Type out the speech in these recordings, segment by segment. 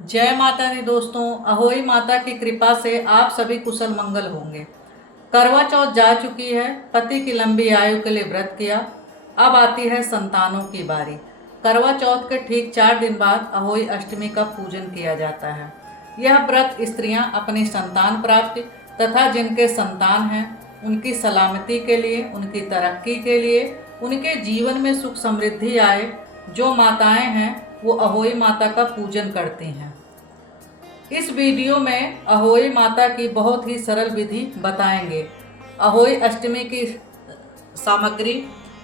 जय माता दी दोस्तों। अहोई माता की कृपा से आप सभी कुशल मंगल होंगे। करवा चौथ जा चुकी है। पति की लंबी आयु के लिए व्रत किया। अब आती है संतानों की बारी। करवा चौथ के ठीक 4 दिन बाद अहोई अष्टमी का पूजन किया जाता है। यह व्रत स्त्रियां अपनी संतान प्राप्ति तथा जिनके संतान हैं उनकी सलामती के लिए, उनकी तरक्की के लिए, उनके जीवन में सुख समृद्धि आए, जो माताएं हैं वो अहोई माता का पूजन करती हैं। इस वीडियो में अहोई माता की बहुत ही सरल विधि बताएंगे। अहोई अष्टमी की सामग्री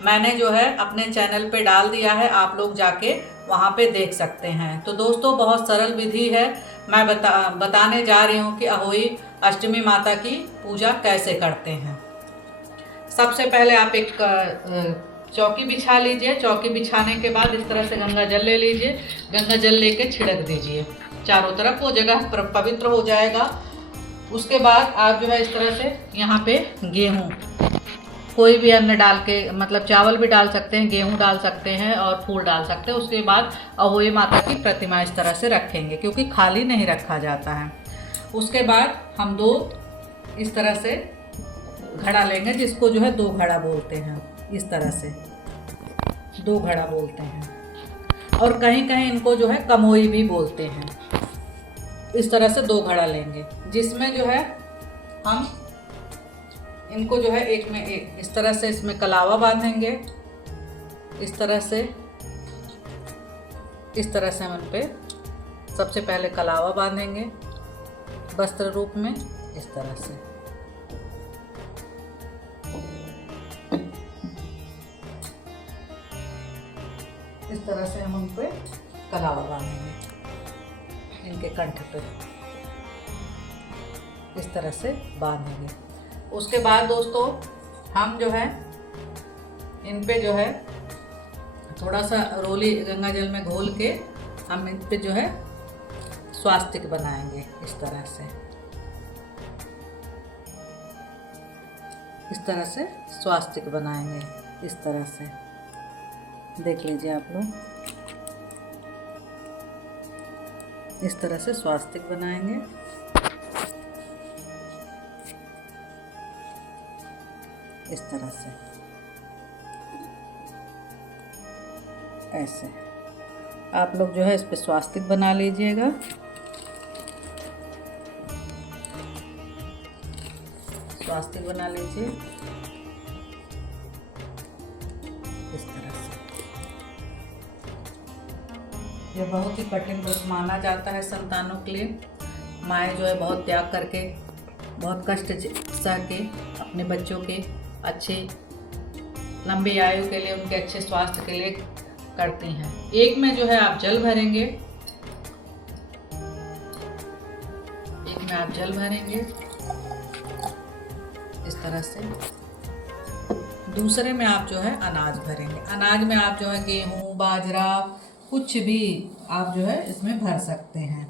मैंने जो है अपने चैनल पे डाल दिया है, आप लोग जाके वहाँ पे देख सकते हैं। तो दोस्तों बहुत सरल विधि है, मैं बताने जा रही हूँ कि अहोई अष्टमी माता की पूजा कैसे करते हैं। सबसे पहले आप एक चौकी बिछा लीजिए। चौकी बिछाने के बाद इस तरह से गंगा जल ले लीजिए। गंगा जल लेके छिड़क दीजिए चारों तरफ, वो जगह पवित्र हो जाएगा। उसके बाद आप जो है इस तरह से यहाँ पे गेहूँ, कोई भी अन्न डाल के, मतलब चावल भी डाल सकते हैं, गेहूँ डाल सकते हैं और फूल डाल सकते हैं। उसके बाद अहोई माता की प्रतिमा इस तरह से रखेंगे, क्योंकि खाली नहीं रखा जाता है। उसके बाद हम 2 इस तरह से घड़ा लेंगे, जिसको जो है 2 घड़ा बोलते हैं। इस तरह से 2 घड़ा बोलते हैं, और कहीं कहीं इनको जो है कमोई भी बोलते हैं। इस तरह से 2 घड़ा लेंगे, जिसमें जो है हम इनको जो है एक में एक इस तरह से इसमें कलावा बांधेंगे। इस तरह से हम इन पे सबसे पहले कलावा बांधेंगे वस्त्र रूप में, इस तरह से। इस तरह से हम उन पे कलावा बांधेंगे, इनके कंठ पे इस तरह से बांधेंगे। उसके बाद दोस्तों हम जो है इन पे जो है थोड़ा सा रोली गंगा जल में घोल के हम इन पे जो है स्वास्तिक बनाएंगे। इस तरह से स्वास्तिक बनाएंगे। इस तरह से देख लीजिए आप लोग, इस तरह से स्वास्तिक बनाएंगे। इस तरह से ऐसे आप लोग जो है इस पे स्वास्तिक बना लीजिएगा। स्वास्तिक बना लीजिए इस तरह से। यह बहुत ही कठिन व्रत माना जाता है संतानों के लिए। माएँ जो है बहुत त्याग करके, बहुत कष्ट सह के अपने बच्चों के अच्छे लंबी आयु के लिए, उनके अच्छे स्वास्थ्य के लिए करती हैं। एक में जो है आप जल भरेंगे, एक में आप जल भरेंगे इस तरह से। दूसरे में आप जो है अनाज भरेंगे। अनाज में आप जो है गेहूँ, बाजरा, कुछ भी आप जो है इसमें भर सकते हैं।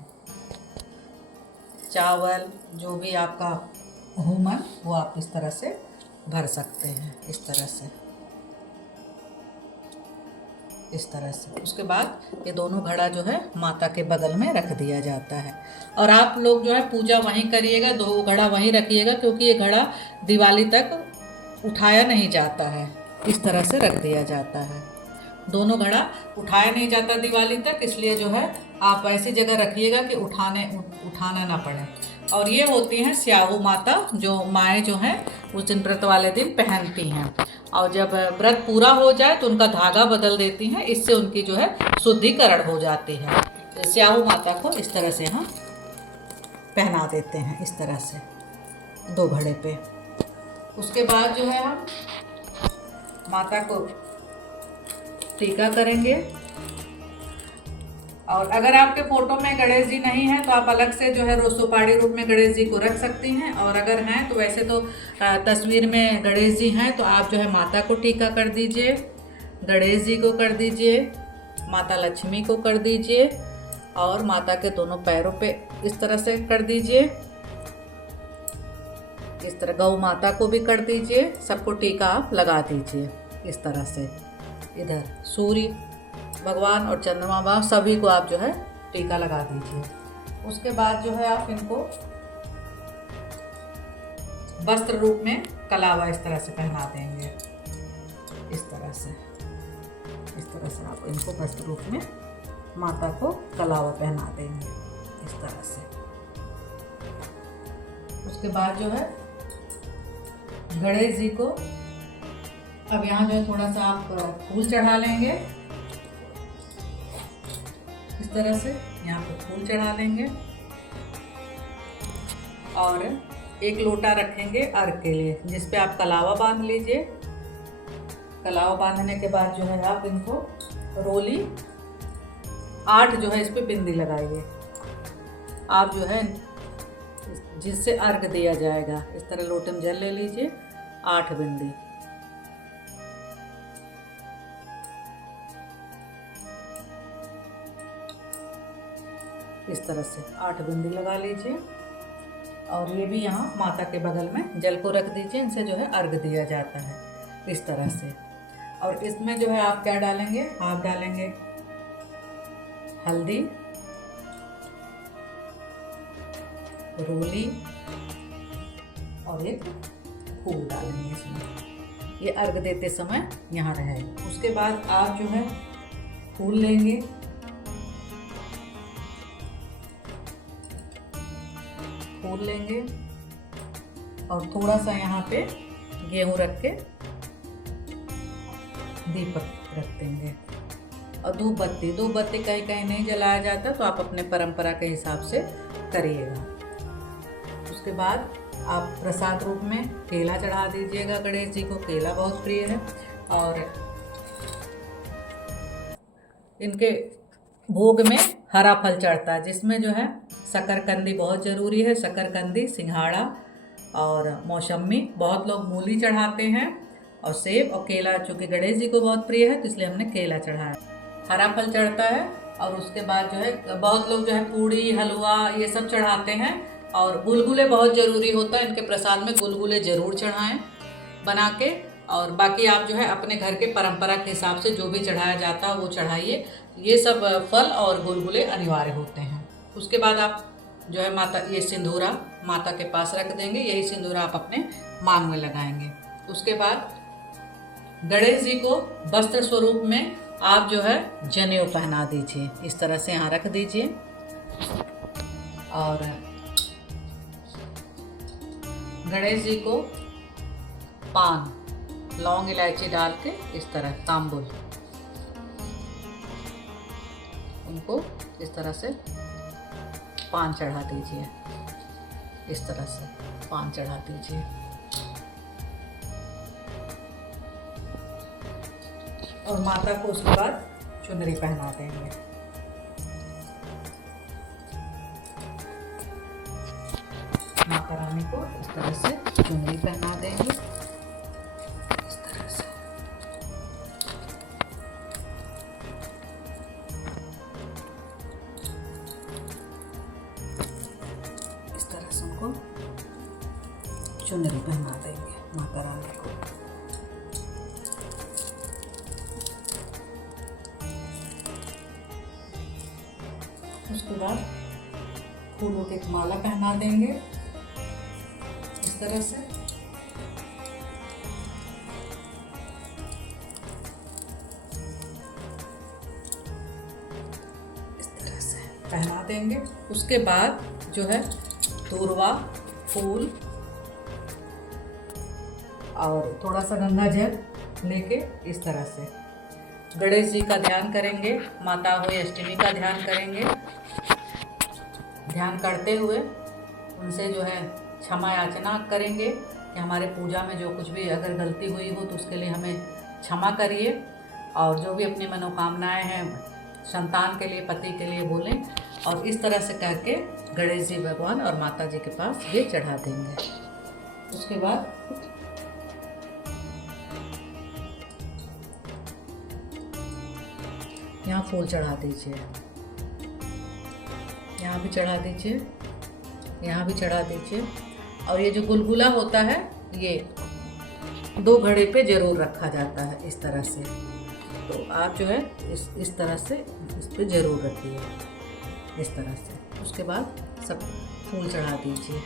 चावल, जो भी आपका हो मन, वो आप इस तरह से भर सकते हैं। इस तरह से उसके बाद ये दोनों घड़ा जो है माता के बगल में रख दिया जाता है। और आप लोग जो है पूजा वहीं करिएगा, 2 घड़ा वहीं रखिएगा, क्योंकि ये घड़ा दिवाली तक उठाया नहीं जाता है। इस तरह से रख दिया जाता है। दोनों घड़ा उठाया नहीं जाता दिवाली तक, इसलिए जो है आप ऐसी जगह रखिएगा कि उठाना ना पड़े। और ये होती हैं स्याहू माता, जो माएँ जो हैं उस दिन व्रत वाले दिन पहनती हैं, और जब व्रत पूरा हो जाए तो उनका धागा बदल देती हैं। इससे उनकी जो है शुद्धिकरण हो जाती है। तो स्याहू माता को इस तरह से हम पहना देते हैं, इस तरह से 2 घड़े पे। उसके बाद जो है हम माता को टीका करेंगे। और अगर आपके फोटो में गणेश जी नहीं है तो आप अलग से जो है रोसोपाड़ी रूप में गणेश जी को रख सकती हैं, और अगर हैं तो वैसे तो तस्वीर में गणेश जी हैं तो आप जो है माता को टीका कर दीजिए, गणेश जी को कर दीजिए, माता लक्ष्मी को कर दीजिए, और माता के दोनों पैरों पे इस तरह से कर दीजिए। इस तरह गौ माता को भी कर दीजिए। सबको टीका आप लगा दीजिए इस तरह से। इधर सूर्य भगवान और चंद्रमा भगवान सभी को आप जो है टीका लगा दीजिए। उसके बाद जो है आप इनको वस्त्र रूप में कलावा इस तरह से पहना देंगे। इस तरह से आप इनको वस्त्र रूप में माता को कलावा पहना देंगे इस तरह से। उसके बाद जो है गणेश जी को अब यहाँ जो है थोड़ा सा आप फूल चढ़ा लेंगे इस तरह से। यहाँ पे फूल चढ़ा लेंगे और एक लोटा रखेंगे अर्घ के लिए, जिस पे आप कलावा बांध लीजिए। कलावा बांधने के बाद जो है आप इनको रोली 8 जो है इस पे बिंदी लगाइए। आप जो है जिससे अर्घ दिया जाएगा इस तरह लोटे में जल ले लीजिए 8 बिंदी। इस तरह से 8 बिंदी लगा लीजिए और ये भी यहाँ माता के बगल में जल को रख दीजिए। इनसे जो है अर्घ दिया जाता है इस तरह से। और इसमें जो है आप क्या डालेंगे, आप डालेंगे हल्दी, रोली और एक फूल डालेंगे इसमें। ये अर्घ देते समय यहाँ रहेगा। उसके बाद आप जो है फूल लेंगे, और थोड़ा सा यहाँ पे गेहूं रख के दीपक रख देंगे। और धूप बत्ती कहीं कहीं नहीं जलाया जाता, तो आप अपने परंपरा के हिसाब से करिएगा। उसके बाद आप प्रसाद रूप में केला चढ़ा दीजिएगा गणेश जी को। केला बहुत प्रिय है और इनके भोग में हरा फल चढ़ता है, जिसमें जो है शकरकंदी बहुत ज़रूरी है। शकरकंदी, सिंघाड़ा और मौसम्मी, बहुत लोग मूली चढ़ाते हैं, और सेब और केला, चूँकि गणेश जी को बहुत प्रिय है तो इसलिए हमने केला चढ़ाया। हरा फल चढ़ता है। और उसके बाद जो है बहुत लोग जो है पूड़ी, हलवा ये सब चढ़ाते हैं। और गुलगुले बहुत ज़रूरी होता है, इनके प्रसाद में गुलगुले ज़रूर चढ़ाएँ बना के। और बाकी आप जो है अपने घर के परंपरा के हिसाब से जो भी चढ़ाया जाता है वो चढ़ाइए। ये सब फल और गुलगुले अनिवार्य होते हैं। उसके बाद आप जो है माता, ये सिंदूरा माता के पास रख देंगे। यही सिंदूरा आप अपने मांग में लगाएंगे। उसके बाद गणेश जी को वस्त्र स्वरूप में आप जो है जनेऊ पहना दीजिए। इस तरह से यहाँ रख दीजिए और गणेश जी को पान, लौंग, इलायची डाल के इस तरह तांबुल, उनको इस तरह से पान चढ़ा दीजिए। इस तरह से पान चढ़ा दीजिए। और माता को उसके बाद चुनरी पहना देंगे। माता रानी को इस तरह से चुनरी पहना देंगे। इस तरह से उनको चुनरी पहना देंगे माता रानी को। उसके बाद फूलों की माला पहना देंगे इस तरह से। इस तरह से पहना देंगे। उसके बाद जो है दूर्वा, फूल और थोड़ा सा गंगा जल लेके इस तरह से गणेश जी का ध्यान करेंगे। माता हुई अष्टमी का ध्यान करेंगे। ध्यान करते हुए उनसे जो है क्षमा याचना करेंगे कि हमारे पूजा में जो कुछ भी अगर गलती हुई हो तो उसके लिए हमें क्षमा करिए। और जो भी अपनी मनोकामनाएं हैं संतान के लिए, पति के लिए बोलें। और इस तरह से करके गणेश जी भगवान और माता जी के पास ये चढ़ा देंगे। उसके बाद यहाँ फूल चढ़ा दीजिए, यहाँ भी चढ़ा दीजिए, यहाँ भी चढ़ा दीजिए। और ये जो गुलगुला होता है ये 2 घड़े पे ज़रूर रखा जाता है इस तरह से। तो आप जो है इस तरह से इस पे ज़रूर रखिए। इस तरह से। उसके बाद सब फूल चढ़ा दीजिए।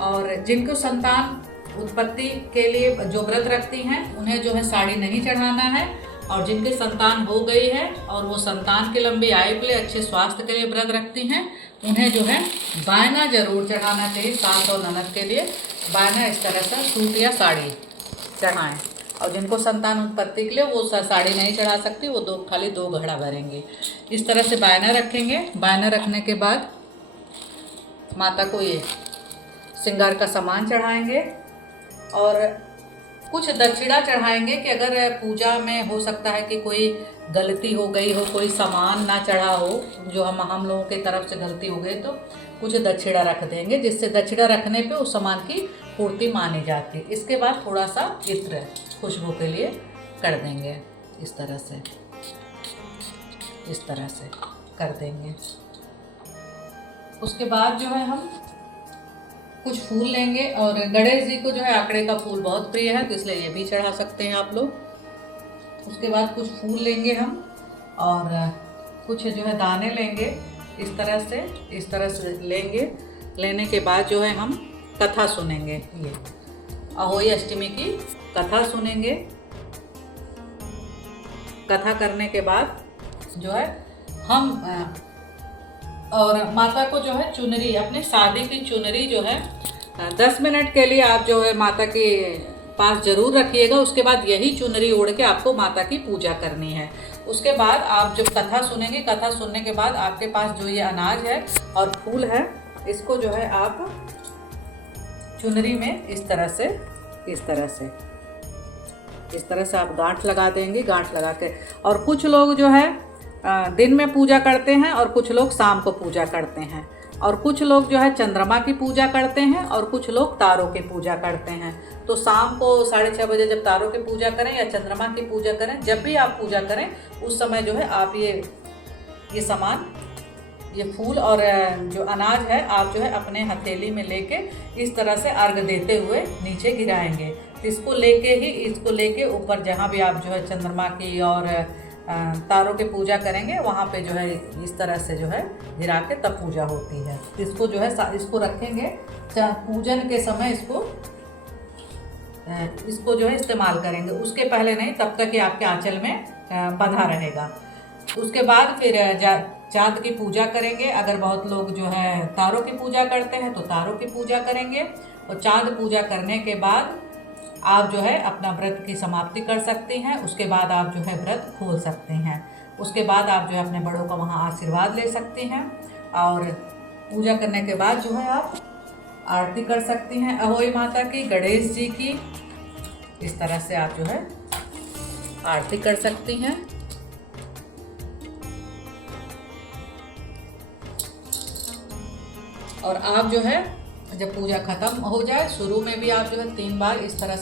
और जिनको संतान उत्पत्ति के लिए जो व्रत रखती हैं उन्हें जो है साड़ी नहीं चढ़ाना है, और जिनके संतान हो गई है और वो संतान की लंबी आयु के लिए, अच्छे स्वास्थ्य के लिए व्रत रखती हैं, उन्हें जो है बायना जरूर चढ़ाना चाहिए। सास और ननद के लिए बायना इस तरह से सूट या साड़ी चढ़ाएं। और जिनको संतान उत्पत्ति के लिए वो साड़ी नहीं चढ़ा सकती, वो खाली 2 घड़ा भरेंगे। इस तरह से बायना रखेंगे। बायना रखने के बाद माता को ये श्रृंगार का सामान चढ़ाएंगे और कुछ दक्षिणा चढ़ाएंगे कि अगर पूजा में हो सकता है कि कोई गलती हो गई हो, कोई सामान ना चढ़ा हो, जो हम लोगों की तरफ से गलती हो गई, तो कुछ दक्षिणा रख देंगे, जिससे दक्षिणा रखने पे उस सामान की पूर्ति मानी जाती है। इसके बाद थोड़ा सा इत्र खुशबू के लिए कर देंगे। इस तरह से कर देंगे। उसके बाद जो है हम कुछ फूल लेंगे, और गणेश जी को जो है आंकड़े का फूल बहुत प्रिय है, तो इसलिए ये भी चढ़ा सकते हैं आप लोग। उसके बाद कुछ फूल लेंगे हम, और कुछ जो है दाने लेंगे। इस तरह से लेंगे। लेने के बाद जो है हम कथा सुनेंगे। ये अहोई अष्टमी की कथा सुनेंगे। कथा करने के बाद जो है हम और माता को जो है चुनरी, अपनी शादी की चुनरी जो है 10 मिनट के लिए आप जो है माता के पास जरूर रखिएगा। उसके बाद यही चुनरी ओढ़ के आपको माता की पूजा करनी है। उसके बाद आप जब कथा सुनेंगे, कथा सुनने के बाद आपके पास जो ये अनाज है और फूल है, इसको जो है आप चुनरी में इस तरह से आप गांठ लगा देंगे। गांठ लगा के, और कुछ लोग जो है दिन में पूजा करते हैं और कुछ लोग शाम को पूजा करते हैं, और कुछ लोग जो है चंद्रमा की पूजा करते हैं और कुछ लोग तारों की पूजा करते हैं। तो शाम को 6:30 बजे जब तारों की पूजा करें या चंद्रमा की पूजा करें, जब भी आप पूजा करें उस समय जो है आप ये सामान, ये फूल और जो अनाज है, आप जो है अपने हथेली में लेके इस तरह से अर्घ देते हुए नीचे गिराएंगे। तो इसको लेके ऊपर जहाँ भी आप जो है चंद्रमा की और तारों की पूजा करेंगे, वहाँ पे जो है इस तरह से जो है गिरा के तब पूजा होती है। इसको जो है इसको रखेंगे पूजन के समय, इसको जो है इस्तेमाल करेंगे। उसके पहले नहीं, तब तक ये आपके आंचल में बंधा रहेगा। उसके बाद फिर चाँद की पूजा करेंगे। अगर बहुत लोग जो है तारों की पूजा करते हैं तो तारों की पूजा करेंगे, और चाँद पूजा करने के बाद आप जो है अपना व्रत की समाप्ति कर सकते हैं। उसके बाद आप जो है व्रत खोल सकते हैं। उसके बाद आप जो है अपने बड़ों का वहाँ आशीर्वाद ले सकते हैं, और पूजा करने के बाद जो है आप आरती कर सकती हैं अहोई माता की, गणेश जी की। इस तरह से आप जो है आरती कर सकती हैं। और आप जो है जब पूजा खत्म हो जाए, शुरू में भी आप जो है 3 बार इस तरह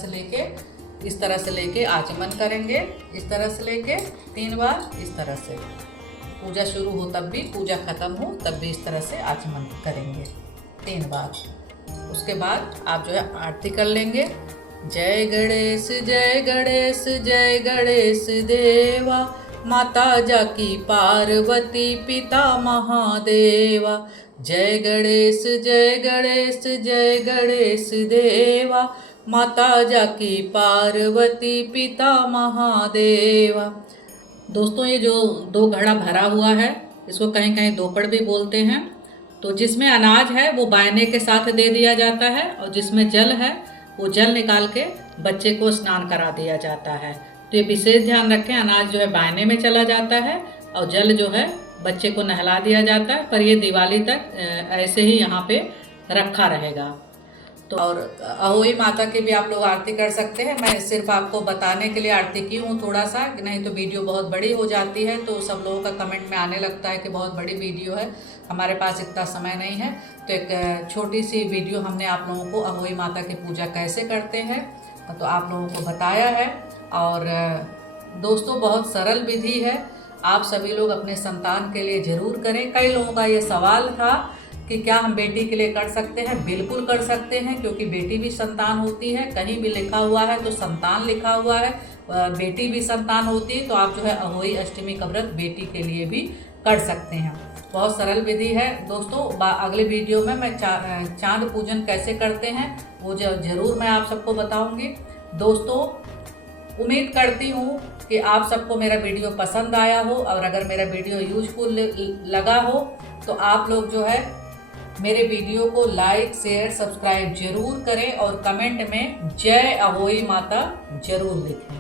से लेके आचमन करेंगे। इस तरह से लेके 3 बार, इस तरह से पूजा शुरू हो तब भी, पूजा खत्म हो तब भी इस तरह से आचमन करेंगे 3 बार। उसके बाद आप जो है आरती कर लेंगे। जय गणेश जय गणेश जय गणेश देवा, माता जाकी पार्वती पिता महादेवा। जय गणेश जय गणेश जय गणेश देवा, माता जाकी पार्वती पिता महादेवा। दोस्तों, ये जो 2 घड़ा भरा हुआ है, इसको कहीं कहीं दोपड़ भी बोलते हैं। तो जिसमें अनाज है वो बायने के साथ दे दिया जाता है, और जिसमें जल है वो जल निकाल के बच्चे को स्नान करा दिया जाता है। तो ये विशेष ध्यान रखें, अनाज जो है बायने में चला जाता है और जल जो है बच्चे को नहला दिया जाता है। पर ये दिवाली तक ऐसे ही यहाँ पे रखा रहेगा। तो और अहोई माता की भी आप लोग आरती कर सकते हैं। मैं सिर्फ आपको बताने के लिए आरती की हूँ थोड़ा सा, नहीं तो वीडियो बहुत बड़ी हो जाती है, तो सब लोगों का कमेंट में आने लगता है कि बहुत बड़ी वीडियो है, हमारे पास इतना समय नहीं है। तो एक छोटी सी वीडियो हमने आप लोगों को अहोई माता की पूजा कैसे करते हैं तो आप लोगों को बताया है। और दोस्तों, बहुत सरल विधि है, आप सभी लोग अपने संतान के लिए ज़रूर करें। कई लोगों का ये सवाल था कि क्या हम बेटी के लिए कर सकते हैं? बिल्कुल कर सकते हैं, क्योंकि बेटी भी संतान होती है। कहीं भी लिखा हुआ है तो संतान लिखा हुआ है, बेटी भी संतान होती है। तो आप जो है अहोई अष्टमी का व्रत बेटी के लिए भी कर सकते हैं। बहुत सरल विधि है दोस्तों। अगले वीडियो में मैं चांद पूजन कैसे करते हैं वो जरूर मैं आप सबको बताऊंगी। दोस्तों, उम्मीद करती हूँ कि आप सबको मेरा वीडियो पसंद आया हो, और अगर मेरा वीडियो यूजफुल लगा हो तो आप लोग जो है मेरे वीडियो को लाइक, शेयर, सब्सक्राइब जरूर करें, और कमेंट में जय अहोई माता जरूर लिखें।